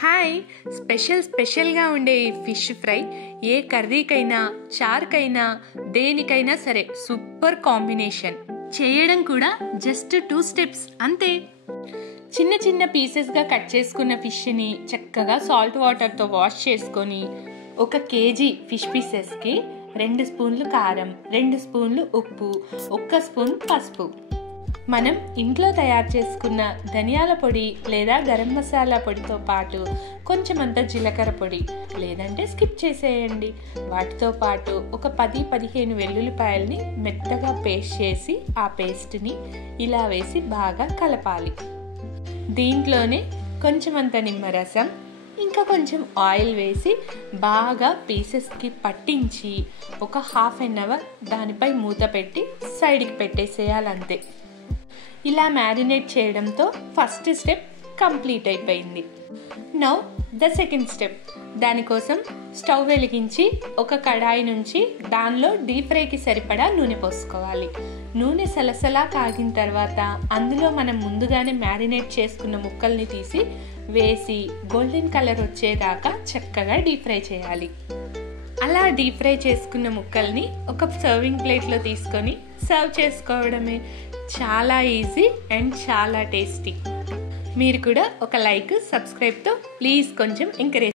Hi, స్పెషల్గా ఉండే ఈ ఫిష్ ఫ్రై ఏ కర్రీకైనా, చారుకైనా, దేనికైనా సరే సూపర్ కాంబినేషన్. చేయడం కూడా జస్ట్ 2 స్టెప్స్ అంతే. చిన్న చిన్న పీసెస్గా కట్ చేసుకున్న ఫిష్ని చక్కగా సాల్ట్ వాటర్తో వాష్ చేసుకొని 1 కేజీ ఫిష్ పీసెస్కి 2 స్పూన్లు కారం, 2 స్పూన్లు ఉప్పు, 1 స్పూన్ పసుపు, మనం ఇంట్లో తయారు చేసుకున్న ధనియాల పొడి లేదా గరం మసాలా పొడితో పాటు కొంచెమంత జీలకర్ర పొడి, లేదంటే స్కిప్ చేసేయండి. వాటితో పాటు ఒక 10-15 వెల్లుల్లిపాయల్ని మెత్తగా పేస్ట్ చేసి ఆ పేస్ట్ని ఇలా వేసి బాగా కలపాలి. దీంట్లోనే కొంచెమంత నిమ్మరసం, ఇంకా కొంచెం ఆయిల్ వేసి బాగా పీసెస్కి పట్టించి ఒక 1/2 అవర్ దానిపై మూత పెట్టి సైడ్కి పెట్టేసేయాలంతే. ఇలా మ్యారినేట్ చేయడంతో ఫస్ట్ స్టెప్ కంప్లీట్ అయిపోయింది. Now the second step. దానికోసం స్టవ్ వెలిగించి ఒక కడాయి నుంచి దానిలో డీప్ ఫ్రైకి సరిపడా నూనె పోసుకోవాలి. నూనె సలసలా కాగిన తర్వాత అందులో మనం ముందుగానే మ్యారినేట్ చేసుకున్న ముక్కల్ని తీసి వేసి గోల్డెన్ కలర్ వచ్చేదాకా చక్కగా డీప్ ఫ్రై చేయాలి. అలా డీప్ ఫ్రై చేసుకున్న ముక్కల్ని ఒక సర్వింగ్ ప్లేట్లో తీసుకొని సర్వ్ చేసుకోవడమే. చాలా ఈజీ అండ్ చాలా టేస్టీ. మీరు కూడా ఒక లైక్, సబ్స్క్రైబ్తో ప్లీజ్ కొంచెం ఎంకరేజ్